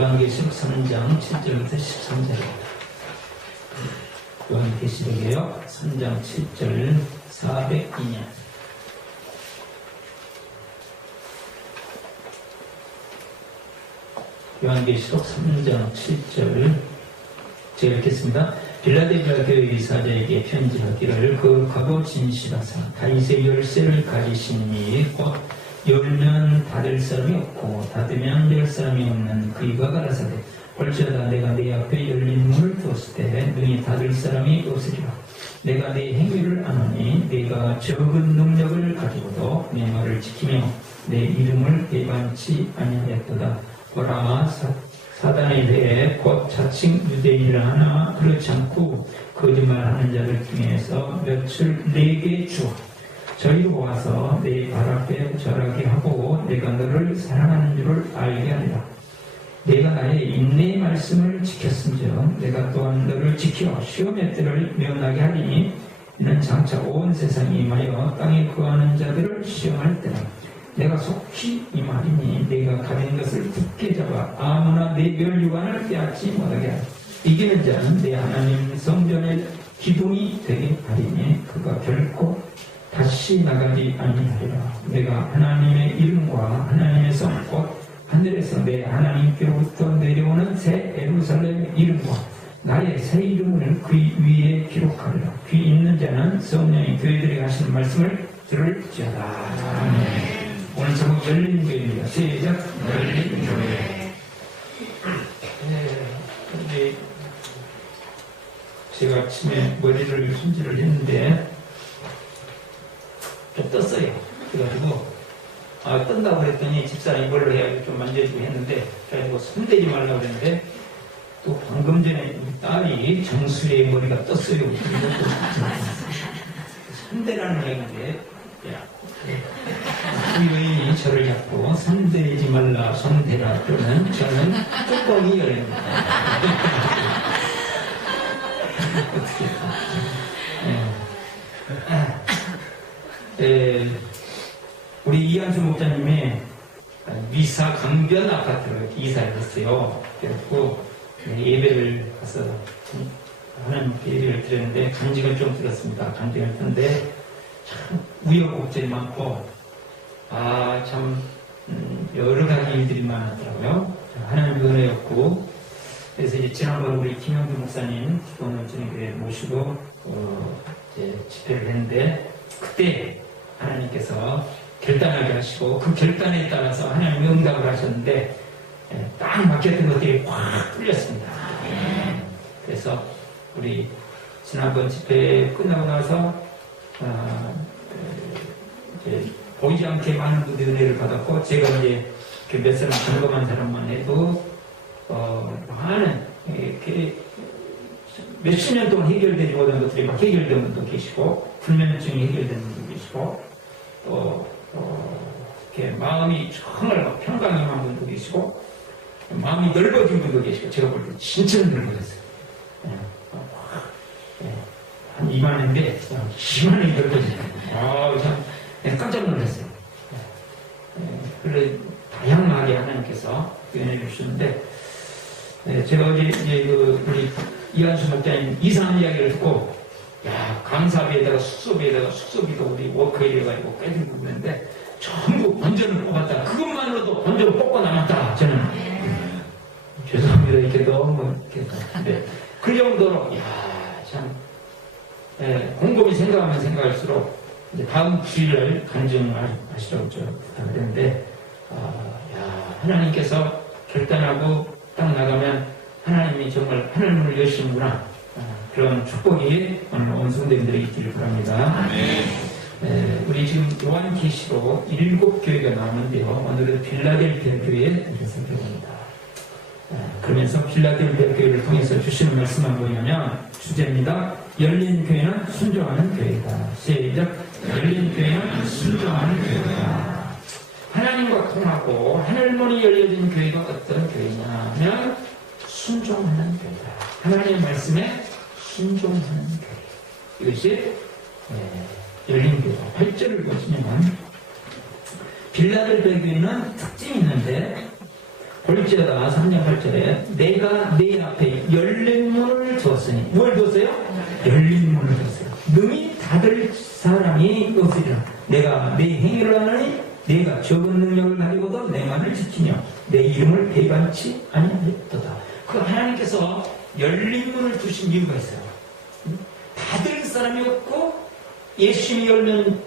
요한계시록 3장 7절부터 13절입니다. 요한계시록이에요. 3장 7절 402년. 요한계시록 3장 7절 제가 읽겠습니다. 빌라델비아 교회 이사자에게 편지하기를 그 과거 진실하사 다윗의 열쇠를 가지시니 곧 열면 닫을 사람이 없고 닫으면 열 사람이 없는 그이가 가라사대 볼지어다 내가 네 앞에 열린 문을 두었을 때 능히 닫을 사람이 없으리라. 내가 네 행위를 아노니 네가 적은 능력을 가지고도 내 말을 지키며 내 이름을 배반치 아니하였도다. 보라 사단에 대해 곧 자칭 유대인이라 하나 그렇지 않고 거짓말하는 자들 중에서 몇을 내게 주어 저리로 와서 내 발 앞에 절하게 하고 내가 너를 사랑하는 줄을 알게 하리라. 내가 나의 인내의 말씀을 지켰은즉 내가 또한 너를 지켜 시험의 때를 면하게 하리니 이는 장차 온 세상에 임하여 땅에 거하는 자들을 시험할 때라. 내가 속히 임하리니 내가 가진 것을 굳게 잡아 아무나 내 멸류관을 빼앗지 못하게 하리. 이기는 자는 내 하나님 성전의 기둥이 되게 하리니 그가 결코 다시 나가지 아니하리라. 내가 하나님의 이름과 하나님의 성 곧 하늘에서 내 하나님께로부터 내려오는 새 예루살렘의 이름과 나의 새 이름을 그 위에 기록하리라. 귀 있는 자는 성령이 교회들에게 하시는 말씀을 들을지어다. 아멘. 오늘 제목 열린 교회입니다. 시작. 열린 교회. 네, 제가 아침에 머리를 손질을 했는데 좀 떴어요. 그래가지고 뜬다고 그랬더니 집사람이 이걸로 해야지 좀 만져주고 했는데 그래가지고 손대지 말라고 그랬는데 또 방금 전에 우리 딸이 정수의 머리가 떴어요. 손대라는 얘기인데 그 여인이 저를 잡고 손대지 말라 손대라 그러면 저는 뚜껑이 열립니다. 어떻게 우리 이한수 목사님이 미사 강변 아파트를 이사를 했어요. 그래갖고 예배를 가서 하나님께 예배를 드렸는데 간증을 좀 들었습니다. 간증을 했는데 참 우여곡절이 많고 참 여러 가지 일들이 많았더라고요. 하나님 은혜였고 그래서 이제 지난번 우리 김영규 목사님 오늘 저녁에 모시고 이제 집회를 했는데 그때 하나님께서 결단하게 하시고 그 결단에 따라서 하나님이 응답을 하셨는데 딱 막혔던 것들이 확 뚫렸습니다. 그래서 우리 지난번 집회 끝나고 나서 이제 보이지 않게 많은 분들의 은혜를 받았고 제가 이제 몇 사람 점검한 사람만 해도 많은 이렇게 몇십 년 동안 해결되지 못한 것들이 막 해결된 분도 계시고 불면증이 해결된 분도 계시고 또 이렇게 마음이 정말 막 평강한 분도 계시고 마음이 넓어진 분도 계시고 제가 볼 때 진짜 넓어졌어요. 한 이만인데 이만이 넓어지네요. 참 깜짝 놀랐어요. 그래 다양하게 하나님께서 연해 주시는데 제가 어제 이제 우리 이한수 목사님 이상한 이야기를 듣고 강사비에다가 숙소비도 우리 워크에 해가지고 빼들고 그랬는데 전부 본전을 뽑았다. 그것만으로도 본전을 뽑고 남았다. 저는 죄송합니다. 이렇게 너무 이렇게 근데 그 정도로 참 곰곰이 생각하면 생각할수록 이제 다음 주일을 간증하시라고 부탁을 했는데 하나님께서 결단하고 딱 나가면 하나님이 정말 하늘문을 여시는구나. 그런 축복이 오늘 온 성도님들에게 있기를 바랍니다. 우리 지금 요한계시록 7교회가 나오는데요. 오늘은 빌라델비아 교회에 살펴봅니다. 그러면서 빌라델비아 교회를 통해서 주시는 말씀은 뭐냐면 주제입니다. 열린 교회는 순종하는 교회다. 시작. 열린 교회는 순종하는 교회다. 하나님과 통하고 하늘문이 열려진 교회가 어떤 교회냐 하면 순종하는 교회다. 하나님의 말씀에 순종하는 교회. 이것이 열린 교회다. 8절을 보시면 빌라델비아 교회는 특징이 있는데 볼지어다 3장 8절에 내가 내 앞에 열린 문을 두었으니 뭘 두었어요? 열린 문을 두었어요. 능히 닫을 사람이 없으리라. 내가 내 행위를 하느니 내가 적은 능력을 가지고도 내 말을 지키며 내 이름을 배반치 아니하였도다. 그 하나님께서 열린 문을 두신 이유가 있어요. 닫을 사람이 없고 예수님이 열면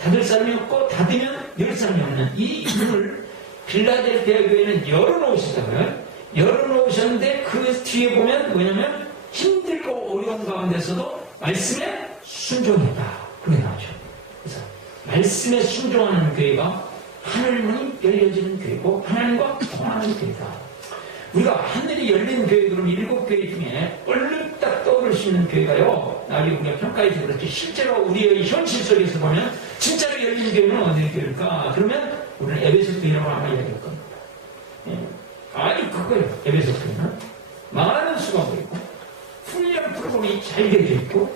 닫을 사람이 없고 닫으면 열 사람이 없는 이 문을 빌라델피아 교회는 열어놓으시다고요. 열어놓으셨는데 그 뒤에 보면 뭐냐면 힘들고 어려운 가운데서도 말씀에 순종했다. 그게 나오죠. 그래서 말씀에 순종하는 교회가 하늘문이 열려지는 교회고 하나님과 통하는 교회다. 우리가 하늘이 열린 교회 그럼 7교회 중에 얼른 딱 떠오를 수 있는 교회가요. 나중에 우리가 평가해서 그렇지 실제로 우리의 현실 속에서 보면 진짜로 열린 교회는 어느 교회일까? 그러면 우리는 에베소 교회라고 아마 이야기할 겁니다. 예. 아주 그거예요. 에베소 교회는 많은 수고하고 있고 훈련 프로그램이 잘 되어 있고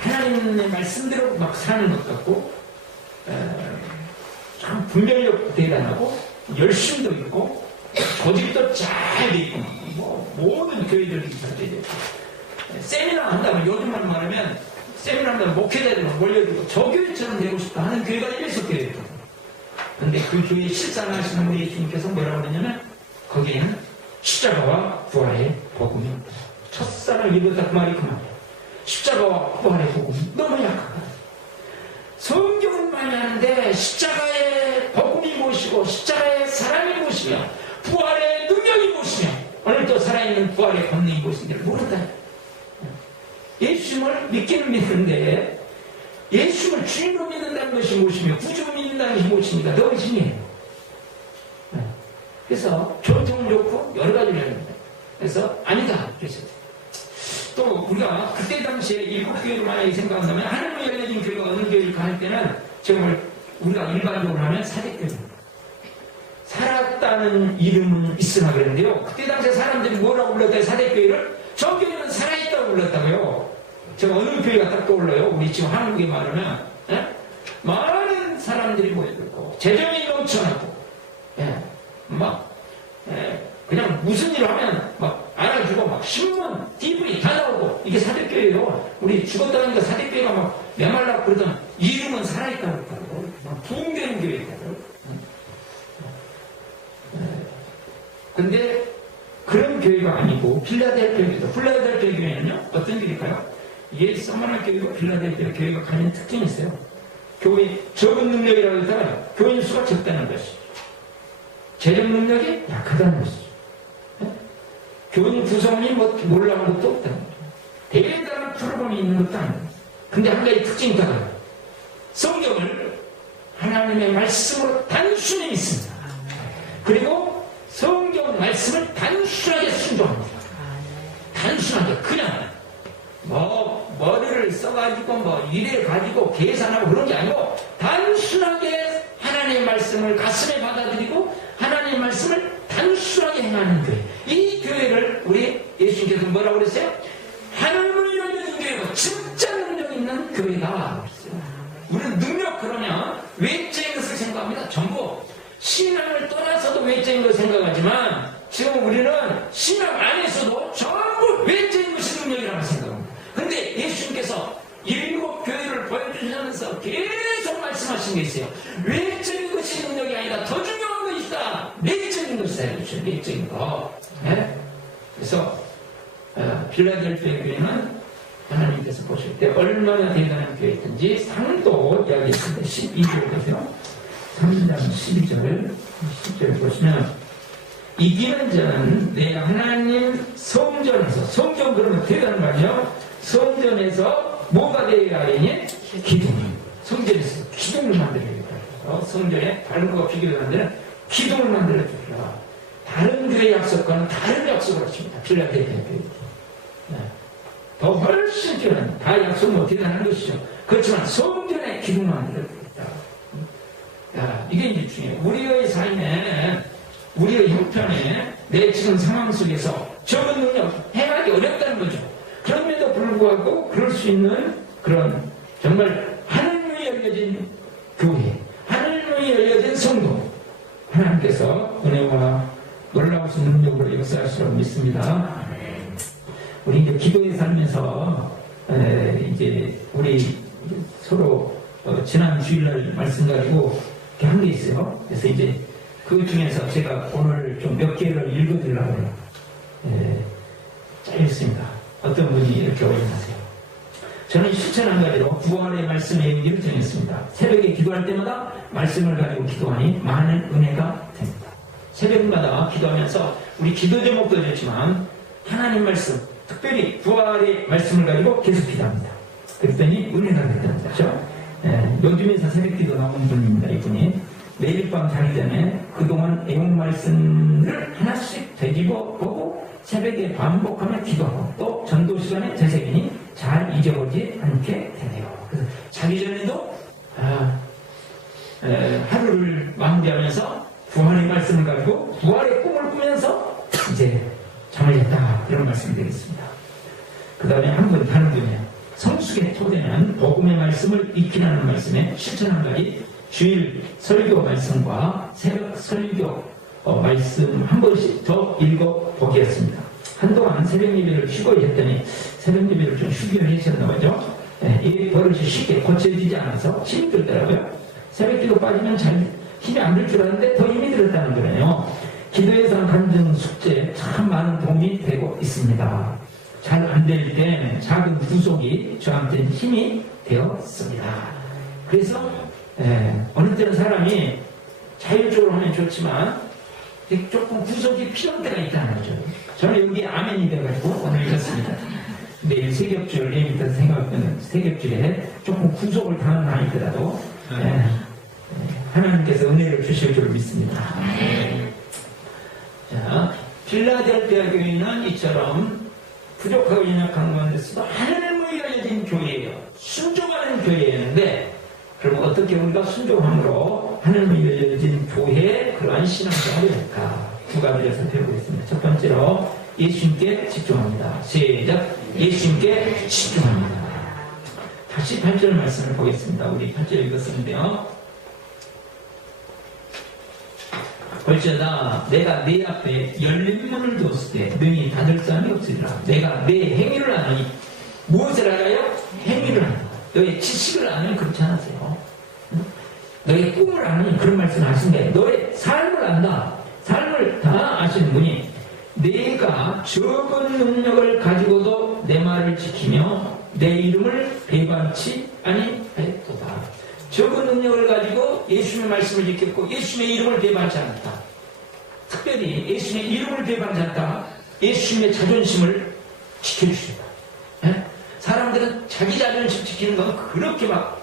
하나님의 말씀대로 막 사는 것 같고 참 분별력도 대단하고 열심도 있고 조직도 잘 돼 있고 뭐 모든 교회들이 잘 되어 있고 세미나 한다면 요즘만 말하면 세미나 한다면 목회자들 몰려들고 저 교회처럼 되고 싶다 하는 교회가 에베소 교회였거든요. 근데 그 교회에 실상하시는 우리 예수님께서 뭐라고 그러냐면 거기에는 십자가와 부활의 복음이 없다. 첫사랑을 입었다 그 말이 그 말이에요. 십자가와 부활의 복음이 너무 약하다. 성경은 많이 하는데 십자가의 복음이 무엇이고 십자가의 사랑이 무엇이며 부활의 능력이 무엇이며 오늘도 살아있는 부활의 권능이 무엇인지를 모른다. 예수님을 믿기는 믿는데 예수님을 주인으로 믿는다는 것이 무엇이며 구주로 믿는다는 것이 무엇입니까? 너무 중요해요. 그래서 교통은 좋고 여러 가지를 합니다. 그래서 아니다. 그래서 또 우리가 그때 당시에 7교회를 만약에 생각한다면 하늘로 열려진 교회가 어느 교회일까 할 때는 정말 우리가 일반적으로 하면 사대교회입니다. 살았다는 이름은 있으나 그랬는데요. 그때 당시에 사람들이 뭐라고 불렀다요? 사대교회를? 저 교회는 살아있다고 불렀다고요. 제가 어느 교회가 딱 떠올라요? 우리 지금 한국에 말하면 많은 사람들이 모여들고 재정이 넘쳐나고 그냥 무슨 일을 하면 막 알아주고 막 신문, TV 다 나오고 이게 사대교회예요. 우리 죽었다니까 사대교회가 막 메말라고 그러던 이름은 살아있다고 그러고 부흥되는 교회라고. 근데 그런 교회가 아니고 필라델피아 교회다. 필라델피아 교회는요 어떤 교회일까요? 이게 서머나 교회고 필라델피아 교회가 가진 특징이 있어요. 교회 적은 능력이라고 했다가 교인 수가 적다는 것이죠. 재정 능력이 약하다는 것이죠. 교인 구성원이 뭐 몰라는 것도 없다는 거죠. 대단한 프로그램이 있는 것도 아니에요. 근데 한 가지 특징이 있다고요. 성경을 하나님의 말씀으로 단순히 믿습니다. 그리고 성경 말씀을 단순하게 순종합니다. 단순하게 그냥 머리를 써가지고 일을 가지고 계산하고 그런 게 아니고 단순하게 하나님의 말씀을 가슴에 받아들이고 하나님의 말씀을 단순하게 행하는 교회. 이 교회를 우리 예수님께서 뭐라고 그랬어요? 하나님을 열려진 교회고 진짜 능력 있는 교회다. 우리는 능력 그러면 외적인 것을 생각합니다. 전부 신앙을 떠나서도 외적인 것을 생각하지만 지금 우리는 신앙 안에서도 전부 외적인 것이 능력이라고 생각합니다. 근데 예수님께서 7교회를 보여주시면서 계속 말씀하신 게 있어요. 외적인 것이 능력이 아니라 더 중요한 것이 있다. 내적인 것이다. 내적인 것. 네? 그래서 필라델피아 교회는 하나님께서 보실 때 얼마나 대단한 교회든지 상도 이야기했을 때 12절 보세요. 3장 12절 보시면 이기는 자는 내 하나님 성전에서 성전 그러면 대단한 거 아니에요? 성전에서 뭐가 되어야 하니? 기둥. 성전에서 기둥을 만들어야겠다. 성전에 다른 거가 비교가 안 되는 기둥을 만들어주라. 다른 교회 약속과는 다른 약속을 하십니다. 필라델피아 교회. 더 훨씬 뛰어난 다 약속 못 대단한 것이죠. 그렇지만 성전에 기둥을 만들어주겠다. 이게 이제 중요해요. 우리의 삶에 우리의 형편에 내 지금 상황 속에서 적은 능력 해하기 어렵다는 거죠. 그럼에도 불구하고 그럴 수 있는 그런 정말 하늘문이 열려진 교회, 하늘문이 열려진 성도 하나님께서 은혜와 놀라우신 능력으로 역사하시라고 믿습니다. 우리 이제 기도에 살면서 이제 우리 서로 지난 주일날 말씀 가지고 이렇게 한 게 있어요. 그래서 이제 그 중에서 제가 오늘 좀 몇 개를 읽어드리려고 해요. 짧습니다. 어떤 분이 이렇게 올려하세요. 저는 실천한 가지로 부활의 말씀의 의미를 정했습니다. 새벽에 기도할 때마다 말씀을 가지고 기도하니 많은 은혜가 됩니다. 새벽마다 기도하면서 우리 기도 제목도 좋지만 하나님 말씀, 특별히 부활의 말씀을 가지고 계속 기도합니다. 그랬더니 은혜가 됐다는 거죠. 요즘에서 새벽 기도 나온 분입니다. 이분이 매일 밤 자기 전에 그동안 애용 말씀을 하나씩 되짚어 보고 새벽에 반복하며 기도하고 또 전도 시간에 되새기니 잘 잊어버리지 않게 되네요. 그래서 자기 전에도 하루를 마무리하면서 부활의 말씀을 가지고 부활의 꿈을 꾸면서 이제 잠을 잤다, 이런 말씀이 되겠습니다. 그 다음에 다른 분이에요. 성숙의 토대는 복음의 말씀을 익히라는 말씀에 실천한 가지 주일 설교 말씀과 새벽 설교 말씀 한 번씩 더 읽어보겠습니다. 한동안 새벽 예배를 쉬고 했더니 새벽 예배를 좀 쉬기로 하셨나 보죠. 이 버릇이 쉽게 고쳐지지 않아서 힘이 들더라고요. 새벽 기도 빠지면 잘 힘이 안 들 줄 알았는데 더 힘이 들었다는 거네요. 기도에서 간증 숙제 참 많은 도움이 되고 있습니다. 잘 안 될 땐 작은 구속이 저한테는 힘이 되었습니다. 그래서 어느 때는 사람이 자율적으로 하면 좋지만 조금 구속이 필요한 때가 있다는 거죠. 저는 여기 아멘이 돼가지고 오늘 읽었습니다. 내일 세겹줄 예비부터 생각하면 세겹줄에 조금 구속을 당한 날이 있더라도 하나님께서 은혜를 주실 줄 믿습니다. 자, 필라델피아 교회는 이처럼 부족하고 연약한 가운데서도 하나님을 이어진 교회예요. 순종하는 교회였는데 그럼 어떻게 우리가 순종함으로 하나님을 이어진 교회에 그러한 신앙생활을 할까? 두 가지를 살펴보겠습니다. 첫 번째로 예수님께 집중합니다. 시작. 예수님께 집중합니다. 다시 8절 말씀을 보겠습니다. 우리 8절 읽었는데요. 벌저다 내가 네 앞에 열린 문을 두었을 때 능히 닫을 사람이 없으리라. 내가 내 행위를 아노니 무엇을 알아요? 행위를 아노니. 너의 지식을 아면 그렇지 않으세요. 너의 꿈을 아니 그런 말씀을 하신데 너의 삶을 안다. 삶을 다 아시는 분이 내가 적은 능력을 가지고도 내 말을 지키며 내 이름을 배반치 아니하였도다. 적은 능력을 가지고 예수님의 말씀을 지켰고 예수님의 이름을 배반치 않았다. 특별히 예수님의 이름을 배반치 않았다. 예수님의 자존심을 지켜주신다. 사람들은 자기 자존심 지키는 건 그렇게 막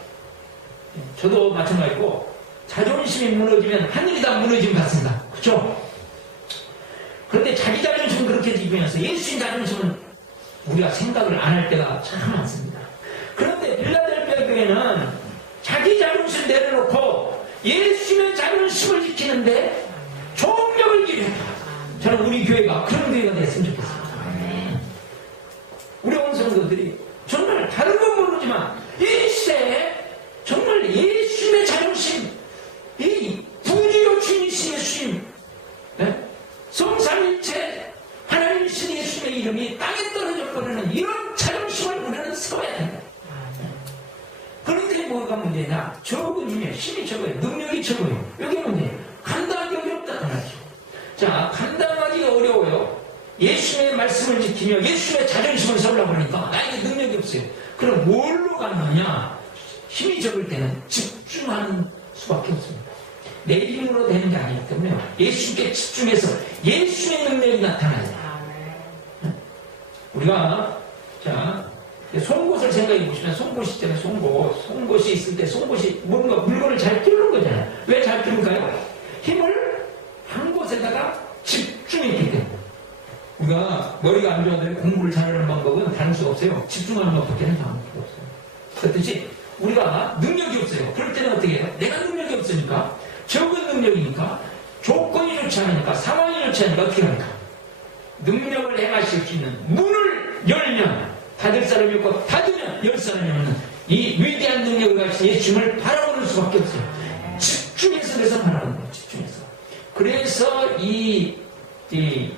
저도 마찬가지고 자존심이 무너지면 하늘이 다 무너짐 같습니다. 그렇죠? 그런데 자기 자존심은 그렇게 지키면서 예수님 자존심은 우리가 생각을 안 할 때가 참 많습니다. 그런데 필라델피아 교회는 자기 자존심 내려놓고 예수님의 자존심을 지키는데 종력을 기르다. 저는 우리 교회가 그런 교회가 됐으면 좋겠습니다. 우리 온 성도들이 정말 다른 건 모르지만 이 시대에 정말 예수님의 자존심, 이 부주요주이신 예수님, 성삼일체 하나님이신 예수님의 이름이 땅에 떨어져 버리는 이런 자존심을 우리는 세워야 된다. 그런데 뭐가 문제냐? 적은 힘이 적어요. 능력이 적어요. 여기 문제예요. 감당하기 어렵다는 말이죠. 자, 감당하기 어려워요. 예수님의 말씀을 지키며 예수님의 자존심을 세우려고 하니까 나에게 능력이 없어요. 그럼 뭘로 가느냐? 힘이 적을 때는 집중하는 수밖에 없습니다. 내 힘으로 되는 게 아니기 때문에 예수님께 집중해서 예수의 능력이 나타나야 돼요. 우리가 자 송곳을 생각해 보시면 송곳이 있잖아요. 송곳이 있을 때 송곳이 뭔가 물건을 잘 끼우는 거잖아요. 왜 잘 끼울까요? 힘을 한 곳에다가 집중했기 때문에. 우리가 머리가 안 좋아도 공부를 잘하는 방법은 다른 수가 없어요. 집중하는 방법밖에는 방법이 없어요. 그렇듯이 우리가 능력이 없어요. 그럴 때는 어떻게 해요? 내가 능력이 없으니까 적은 능력이니까 조건이 좋지 않으니까 상황이 좋지 않으니까 어떻게 합니까? 능력을 행하실 수 있는 문을 열면 닫을 사람이 없고 닫으면 열 사람이 없는 이 위대한 능력을 가진 예수님을 바라보는 수밖에 없어요. 집중해서 그래서 바라보는 거예요. 집중해서. 그래서 이 이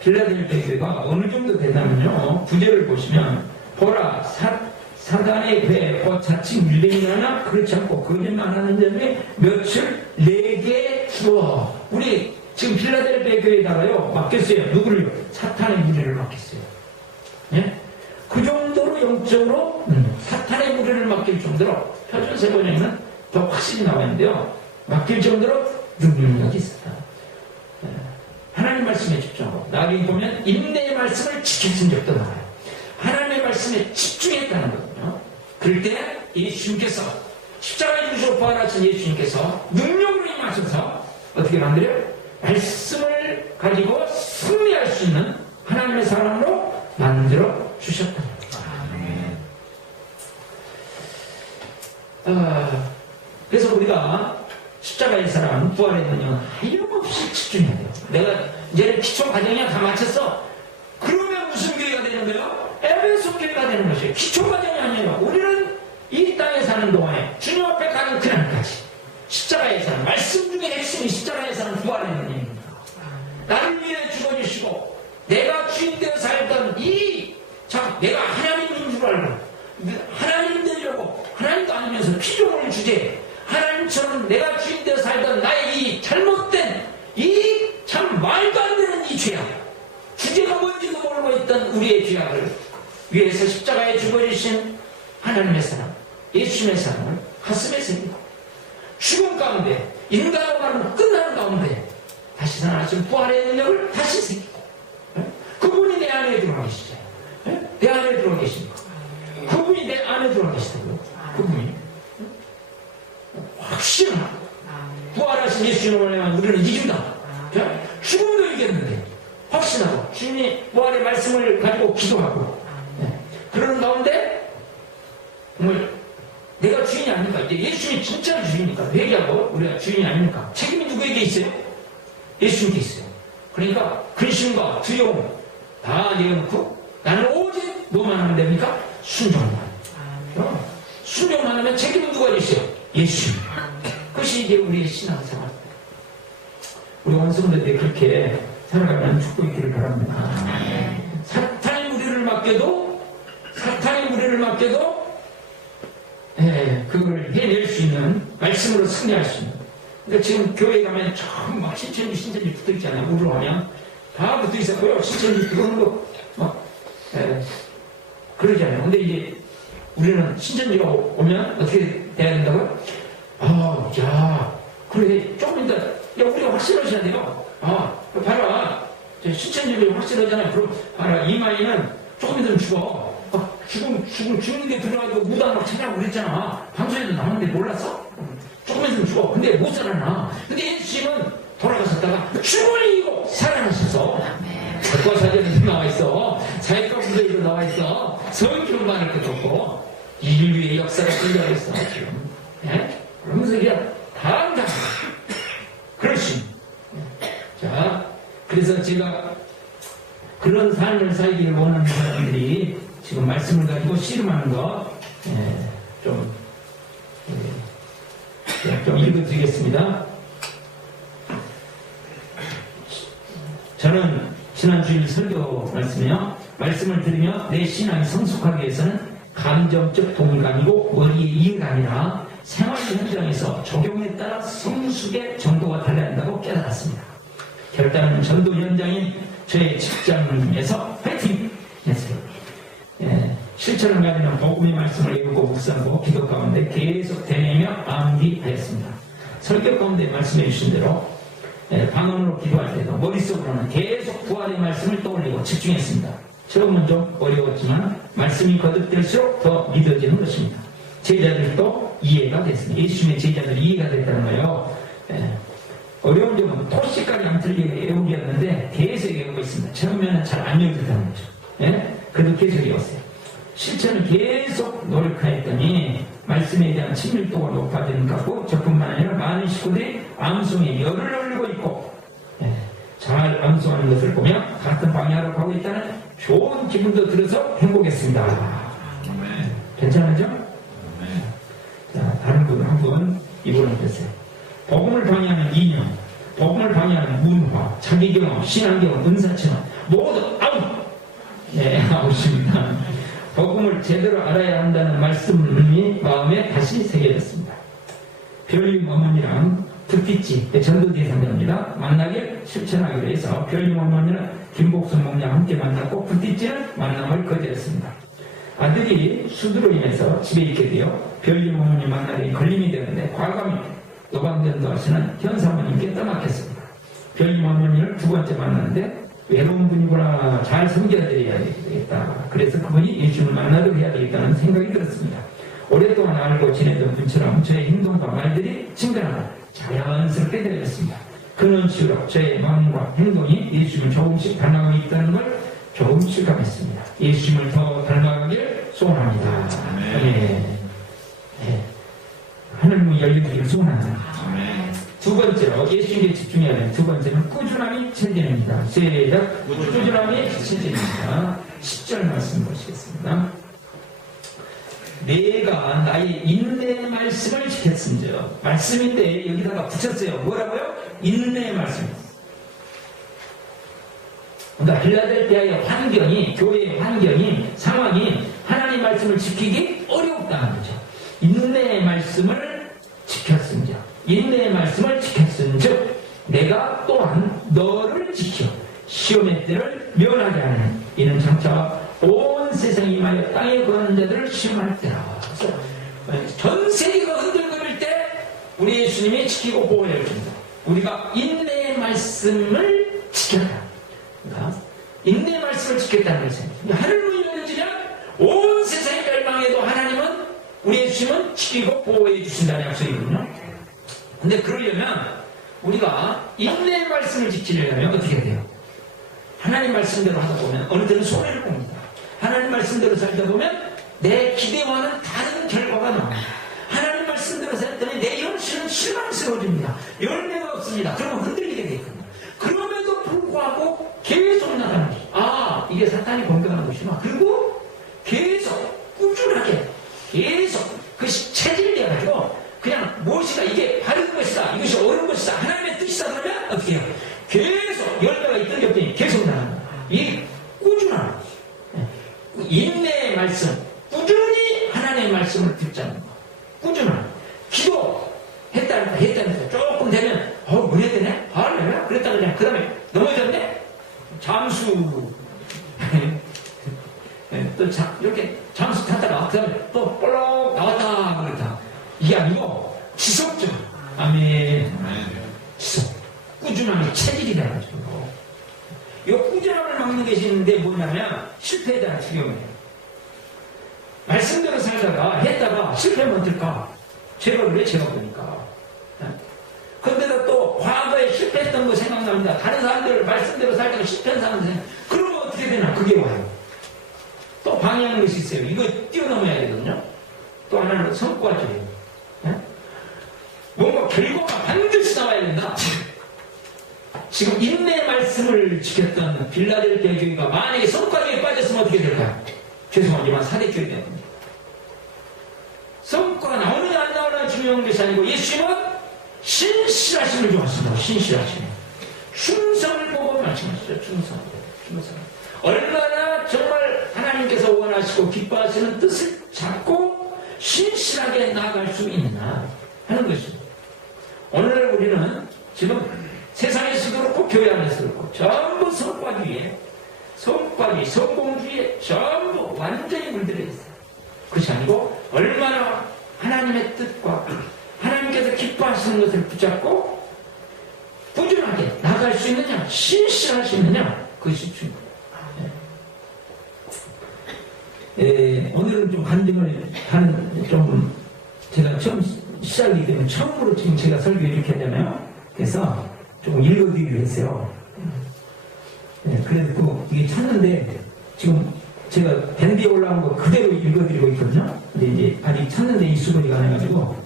필라델피아 교회가 어느 정도 되냐면요. 구절을 보시면 보라 사단의 배 곧 자칭 유대인이나 그렇지 않고 거짓말하는 자들이 몇을 내게 주어. 우리 지금 필라델피아 교회에다가요 맡겼어요. 누구를요? 사탄의 무리를 맡겼어요. 예? 그 정도로 영적으로 사탄의 무리를 맡길 정도로 표준 세번역에는 더 확실히 나와 있는데요. 맡길 정도로 능력이 있었다. 예. 하나님 말씀에 집중하고 나중에 보면 인내의 말씀을 지켰은 적도 나와요. 하나님의 말씀에 집중했다는 거거든요. 그럴 때 예수님께서 십자가에 죽으시고 부활하신 예수님께서 능력으로 임하셔서 어떻게 만들어요? 말씀을 가지고 승리할 수 있는 하나님의 사람으로 만들어 주셨다. 그래서 우리가 십자가의 사람, 부활의 능력은 하염없이 집중해야 돼요. 내가 이제 기초 과정이야 다 마쳤어. 그러면 무슨 교회가 되는 거예요? 에베소 교회가 되는 것이에요. 기초 과정이 아니에요. 우리는 이 땅에 사는 동안에 주님 앞에 가는 그날까지 십자가의 사람, 말씀 중에 핵심이 십자가의 사람 부활의 능력입니다. 나를 위해 죽어주시고 내가 주인 되어 살던 내가 하나님인 줄 알고 하나님 되려고 하나님도 아니면서 피조물 주제 하나님처럼 내가 주인 되어 살던 나의 이 잘못된 이 참 말도 안 되는 이 죄악 주제가 뭔지도 모르고 있던 우리의 죄악을 위해서 십자가에 죽어주신 하나님의 사랑 예수님의 사랑을 가슴에 새기고 죽음 가운데 인간으로 말하면 끝나는 가운데 다시 살아나신 부활의 능력을 다시 새기고 그분이 내 안에 들어와 계시죠. 내 안에 들어와 계십니까? 그분이 내 안에 들어와 계시다고요. 그분이 확신하고 부활하신 예수님을 말하면 우리는 이긴다. 죽음도 이겼는데 확신하고 주님이 부활의 말씀을 가지고 기도하고 그러는 가운데 정말 내가 주인이 아닙니까? 이제 예수님이 진짜로 주인이니까 회개하고 우리가 주인이 아닙니까? 책임이 누구에게 있어요? 예수님께 있어요. 그러니까 근심과 두려움 다 내어놓고 나는 오직 뭐만 하면 됩니까? 순종만. 순종만 하면 책임은 누가 있어요? 예수님. 그것이 이제 우리의 신앙생활. 우리 원성들이 그렇게 살아가면 축복있기를 바랍니다. 사탄의 무리를 맡겨도 그걸 해낼 수 있는 말씀으로 승리할 수 있는. 그러니까 지금 교회 가면 처음 막 신천지 붙어 있잖아요. 우리로 하면 다 붙어 있었고요. 신천지 들어오는 거 그러잖아요. 근데 이제 우리는 신천지가 오면 어떻게 돼야 된다고요? 그래 조금 더 우리가 확실하셔야 돼요. 봐라 신천지가 확실하잖아요. 그럼 봐라 이마이는 조금 있으면 죽어. 죽는데 들어가고 무당 막 찾아가고 그랬잖아. 방송에도 나왔는데 몰랐어? 조금 있으면 죽어. 근데 못 살아나. 근데 예수님은 돌아가셨다가 죽음을 이기고 살아나셔서 백과사전에도 나와있어. 사역과 부서에도 나와있어. 성경만할 것도 없고 인류의 역사가 끌려있어 지금. 그러면서 그냥 다 그렇지. 자, 그래서 제가 그런 삶을 살기를 원하는 사람들이 지금 말씀을 가지고 씨름하는 거 좀 읽어드리겠습니다. 저는 지난 주일 설교 말씀을 들으며 내 신앙이 성숙하기 위해서는 감정적 동감이고 머리의 이해가 아니라 생활 현장에서 적용에 따라 성숙의 정도가 달라야 한다고 깨달았습니다. 결단은 전도 현장인 저의 직장에서 파이팅 했어요. 실천을 가지는 복음의 말씀을 읽고 묵상하고 기도 가운데 계속 되뇌며 암기하였습니다. 설교 가운데 말씀해 주신 대로 방언으로 기도할 때도 머릿속으로는 계속 부활의 말씀을 떠올리고 집중했습니다. 처음은 좀 어려웠지만 말씀이 거듭될수록 더 믿어지는 것입니다. 제자들도 이해가 됐습니다. 예수님의 제자들이 이해가 됐다는 거예요. 어려운 점은 토시까지 안 틀리게 외우기였는데 계속 외우고 있습니다. 처음에는 잘 안 외우겠다는 거죠. 그래도 계속 외웠어요. 실천을 계속 노력하였더니 말씀에 대한 친밀도가 높아지는 것 같고 저뿐만 아니라 많은 식구들이 암송에 열을 올리고 있고 잘 암송하는 것을 보며 같은 방향으로 가고 있다는 좋은 기분도 들어서 행복했습니다. 괜찮으죠? 자, 다른 분 한 분 이분은 됐어요. 복음을 방해하는 이념 복음을 방해하는 문화, 자기 경험, 신앙 경험, 은사 체험 모두 아웃! 네, 아웃입니다. 복음을 제대로 알아야 한다는 말씀이 마음에 다시 새겨졌습니다. 별님 어머니랑 특빛지 전도 대상자입니다. 만나길 실천하기로 해서 별님 어머니는 김복순 목사와 함께 만났고 특빛지는 만남을 거절했습니다. 아들이 수두로 인해서 집에 있게 되어 별님 어머니 만나기 걸림이 되는데 과감히 노방전도 하시는 현사모님께 떠맡겼습니다. 별님 어머니를 두 번째 만났는데 외로운 분이구나, 잘 섬겨드려야 되겠다. 그래서 그분이 예수님을 만나도록 해야 되겠다는 생각이 들었습니다. 오랫동안 알고 지내던 분처럼 저의 행동과 말들이 친근하고 자연스럽게 되었습니다. 그런식으로 저의 마음과 행동이 예수님을 조금씩 닮아가고 있다는 걸 조금 실감했습니다. 예수님을 더 닮아가길 소원합니다. 네. 네. 하늘문이 열리기를 소원합니다. 두 번째로 예수님께 집중해야 되는 두 번째는 꾸준함이 체질입니다. 시작. 꾸준함이 체질입니다. 10절 말씀 보시겠습니다. 내가 나의 인내 말씀을 지켰음즉. 말씀인데 여기다가 붙였어요. 뭐라고요? 인내 말씀. 그러니까 빌라델피아의 환경이, 교회의 환경이, 상황이 하나님 말씀을 지키기 어렵다는 거죠. 인내의 말씀을 지켰음즉. 인내의 말씀을 지켰은즉 내가 또한 너를 지켜 시험의 때를 면하게 하는 이는 장차 온 세상이 임하여 땅에 거하는 자들을 시험할 때라. 전 세계가 흔들거릴 때 우리 예수님이 지키고 보호해 줍니다. 우리가 인내의 말씀을 지켰다. 그러니까 인내의 말씀을 지켰다는 것은 하늘문이 열려지면 온 세상이 멸망해도 하나님은 우리 예수님은 지키고 보호해 주신다는 약속이거든요. 근데 그러려면 우리가 인내의 말씀을 지키려면 어떻게 해야 돼요? 하나님 말씀대로 하다 보면 어느 때는 손해를 봅니다. 하나님 말씀대로 살다 보면 내 기대와는 다른 결과가 나옵니다. 하나님 말씀대로 살더니 내 현실은 실망스러워집니다. 열매가 없습니다. 그러면 흔들리게 돼 있거든요. 그럼에도 불구하고 계속 나가는 거죠. 아, 이게 사탄이 공격하는 것이구나. 그리고 계속 꾸준하게 계속 그 체질이 돼가지고 그냥 무엇이다, 이게 바른 것이다, 이것이 옳은 것이다, 하나님의 뜻이다 그러면 어떻게 해요? 계속 열매가 있던 게 없더니 계속 나가는 거예요. 이 꾸준함, 인내의 말씀, 꾸준히 하나님의 말씀을 듣자는 거. 꾸준함. 기도 했다니까 조금 되면 뭐 해야 되네? 할렐루야? 그랬다 그냥 그 다음에 넘어졌네? 잠수 또 이렇게 잠수 탔다가 그 다음에 또 볼록 나왔다 그랬다. 이게 아니고 지속적. 아멘. 지속. 꾸준함이 체질이라 가지고. 이 꾸준함을 막는 것이 있는데 뭐냐면 실패에 대한 두려움이에요. 말씀대로 살다가 했다가 실패하면 어떨까? 제가 그래, 제가 보니까. 그런데도 또 과거에 실패했던 거 생각납니다. 다른 사람들 말씀대로 살다가 실패한 사람들 생각. 그러면 어떻게 되나? 그게 와요. 또 방해하는 것이 있어요. 이거 뛰어넘어야 되거든요. 또 하나는 성과주의예요. 뭔가 결과가 반드시 나와야 된다. 지금 인내 말씀을 지켰던 빌라델피아 교회가 만약에 성과주의에 빠졌으면 어떻게 될까요? 죄송하지만 사대교회 때문에. 성과가 나오느냐 안 나오느냐 중요한 것이 아니고 예수님은 신실하심을 좋아하십니다. 신실하심. 충성을 보고 말씀하시죠. 충성. 얼마나 정말 하나님께서 원하시고 기뻐하시는 뜻을 잡고 신실하게 나아갈 수 있느냐 하는 것입니다. 오늘 우리는 지금 세상에서도 그렇고 교회 안에서도 그렇고 전부 성과주의에, 성공주의에 전부 완전히 물들어 있어요. 그것이 아니고 얼마나 하나님의 뜻과 하나님께서 기뻐하시는 것을 붙잡고 꾸준하게 나갈 수 있느냐, 신실할 수 있느냐, 그것이 중요합니다. 오늘은 좀 간증을 하는, 좀 제가 처음 시작이기 때문에 처음으로 지금 제가 설교 이렇게 하잖아요. 그래서 조금 읽어드리기로 했어요. 그래서 이게 찾는데 지금 제가 밴드에 올라온 거 그대로 읽어드리고 있거든요. 근데 이제 아직 찾는데 익숙하지가 않아가지고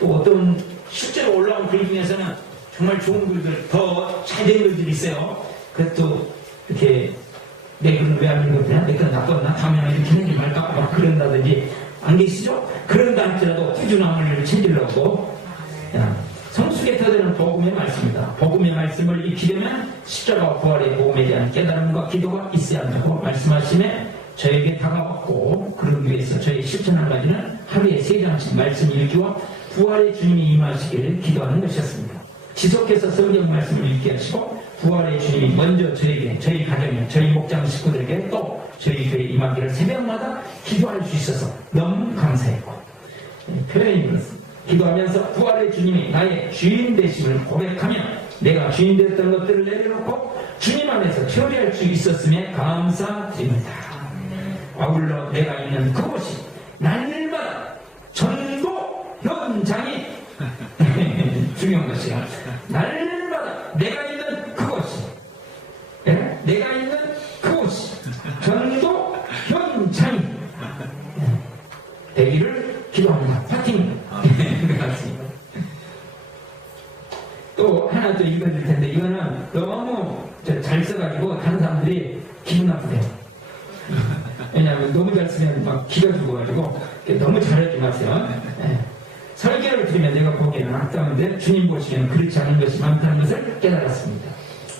또 어떤 실제로 올라온 글 중에서는 정말 좋은 글들, 더 잘된 글들이 있어요. 그래서 또 이렇게 내 글은 왜 안 읽었냐? 내 글은 나빴나? 다음에 이렇게 하는 게 말까? 막 그런다든지 안 계시죠? 그런다 할지라도 꾸준함을 챙기려고 성숙에 터지는 복음의 복음의 말씀입니다. 복음의 말씀을 익히려면 십자가 부활의 복음에 대한 깨달음과 기도가 있어야 한다고 말씀하시며 저에게 다가왔고, 그러기 위해서 저의 실천 한 가지는 하루에 3장씩 말씀 읽기와 부활의 주님이 임하시기를 기도하는 것이었습니다. 지속해서 성경 말씀을 읽게 하시고 부활의 주님이 먼저 저에게, 저희 가정에, 저희 목장 식구들에게 또 저희 교회 임하기를 새벽마다 기도할 수 있어서 너무 감사했고, 표현이 그렇습니다. 기도하면서 부활의 주님이 나의 주인 되심을 고백하며 내가 주인 됐던 것들을 내려놓고 주님 안에서 처리할 수 있었음에 감사드립니다. 아울러 내가 있는 그곳이 날마다 전도 현장이 중요한 것이야. 날마다 내가 있는 그곳이, 내가 있는 그곳이 전도 현장이 되기를 기도합니다. 파팅. 또 하나 더 읽어줄 텐데, 이거는 너무 잘 써가지고 다른 사람들이 기분 나쁘대요. 왜냐하면 너무 잘 쓰면 막 기가 죽어가지고 너무 잘해주지 마세요. 설교를 들으면 내가 보기에는 아까운데 주님 보시기에는 그렇지 않은 것이 많다는 것을 깨달았습니다.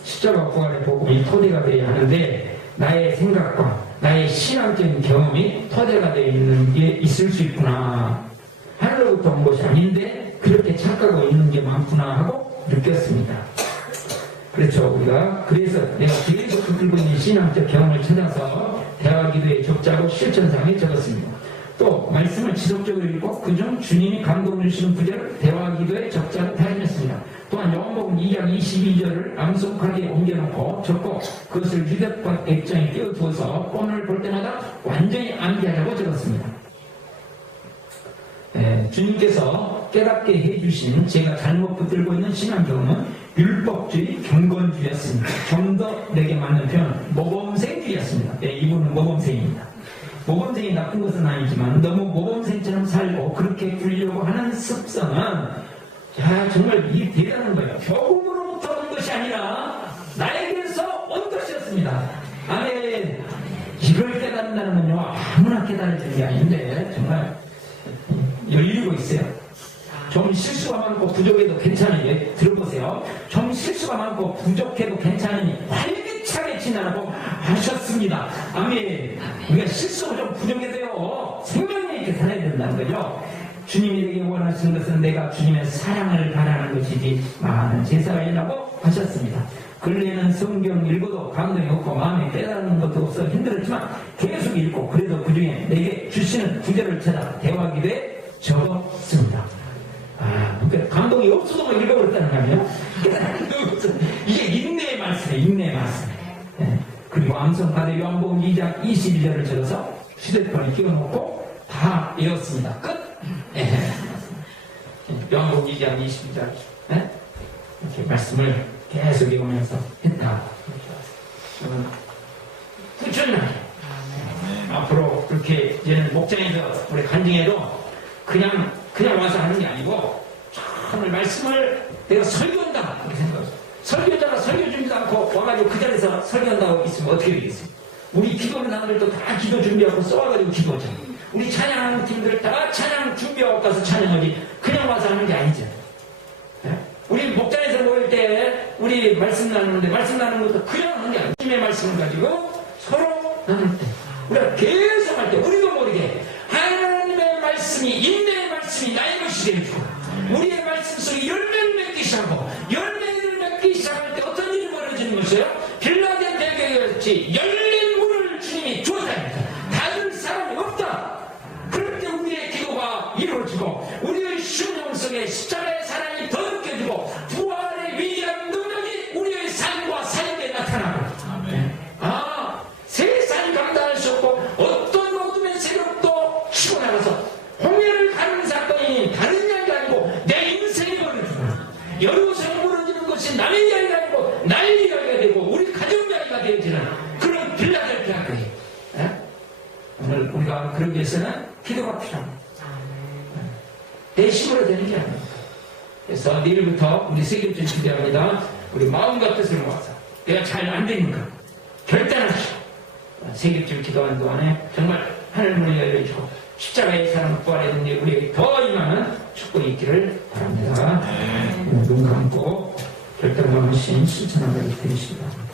십자가 부활의 복음이 토대가 되어야 하는데 나의 생각과 나의 신앙적인 경험이 토대가 되어 있는 게 있을 수 있구나. 하늘로부터 온 것이 아닌데 그렇게 착각하고 있는 게 많구나 하고 느꼈습니다. 그렇죠. 그래서 내가 계속 붙들고 있는 신앙적 경험을 찾아서 대화기도에 적자고 실천상에 적었습니다. 또 말씀을 지속적으로 읽고 그중 주님이 감동을 주시는 구절을 대화기도에 적자로 다녔습니다. 또한 요한복음 2장 22절을 암송하게 옮겨놓고 적고 그것을 휴대폰 액정에 띄워두어서 폰을 볼 때마다 완전히 암기하자고 적었습니다. 주님께서 깨닫게 해주신 제가 잘못 붙들고 있는 신앙 경험은 율법주의, 경건주의였습니다. 좀 더 내게 맞는 표현, 모범생주의였습니다. 이분은 모범생입니다. 모범생이 나쁜 것은 아니지만 너무 모범생처럼 살고 그렇게 굴려고 하는 습성은 정말 이 대단한 거예요. 복음으로부터 온 것이 아니라 나에게서 온 것이었습니다. 아멘. 이걸 깨닫는다는 건요, 아무나 깨달아지는 게 아닌데 정말 열리고 있어요. 좀 실수가 많고 부족해도 괜찮으니 들어보세요. 좀 실수가 많고 부족해도 괜찮으니 활기차게 지나라고 하셨습니다. 아멘. 우리가 실수가 좀 부족해도요, 생명력 있게 살아야 된다는 거죠. 주님이 내게 원하시는 것은 내가 주님의 사랑을 바라는 것이지 많은 제사가 아니라고 하셨습니다. 근래에는 성경 읽어도 감동이 없고 마음에 깨달는 것도 없어 힘들었지만 계속 읽고 그래도 그중에 내게 주시는 구절을 찾아 대화기도에 적었습니다. 그러니까 감동이 없어도 읽어버렸다는 거 아니에요? 이게 인내의 말씀이에요. 인내의 말씀. 그리고 암송가대 요한복음 2장 22절을 적어서 휴대폰에 끼워놓고 다 외웠습니다. 끝! 요한복음 2장 22절 이렇게 말씀을 계속 외우면서 했다. 저는 꾸준하게 앞으로 그렇게 이제는 목장에서 우리 간증해도 그냥 와서 하는 게 아니고 정말 말씀을 내가 설교한다 그렇게 생각해요. 설교자가 설교 준비도 않고 와가지고 그 자리에서 설교한다고 있으면 어떻게 되겠어요? 우리 기도하는 사람들도 다 기도 준비하고 써와가지고 기도하죠. 우리 찬양하는 팀들 다 찬양 준비하고 가서 찬양하지 그냥 와서 하는 게 아니죠. 우리 목장에서 모일 때 우리 말씀 나누는데 말씀 나누는 것도 그냥 하는 게 아니에요. 주님의 말씀을 가지고 서로 나눌 때 우리가 계속 할 때 우리도 모르게 하나님의 말씀이 인내의 말씀이 나의 것이 되고 우리의 말씀 속에 열매를 맺기 시작하고 열매를 맺기 시작할 때 어떤 일이 벌어지는 것이에요? 빌라델피아에 같이 열린 물을 주님이 주었다. 다른 사람이 없다. 그럴 때 우리의 기도가 이루어지고 우리의 심령 속에 십자가의 사랑이 더 느껴지고 부활의 위대한 능력이 우리의 삶과 삶에 나타나고 세상이 감당할 수 없고 어떤 어둠의 세력도 치고 나가서 홍해를 가는 사건이 다른 이야기가 아니고 내 인생이 벌어지고 여루성이 벌어지는 것이 남의 이야기가 아니고 나의 이야기가 되고 우리 가정 이야기가 되어지는 그런 빌라델피아 교회. 오늘 우리가 그러기 위해서는 기도가 필요합니다. 내 힘으로 되는 게 아닙니다. 그래서 내일부터 우리 세계적인 기도합니다. 우리 마음과 뜻을 모아서 내가 잘 안 되니까 결단하시고 세계적인 기도하는 동안에 정말 하늘 문이 열려주고 십자가의 사랑 부활의 능력이 우리에게 더 임하는 축복이 있기를 바랍니다. 눈 감고 결단하신 실천하기를 드리시기 바랍니다.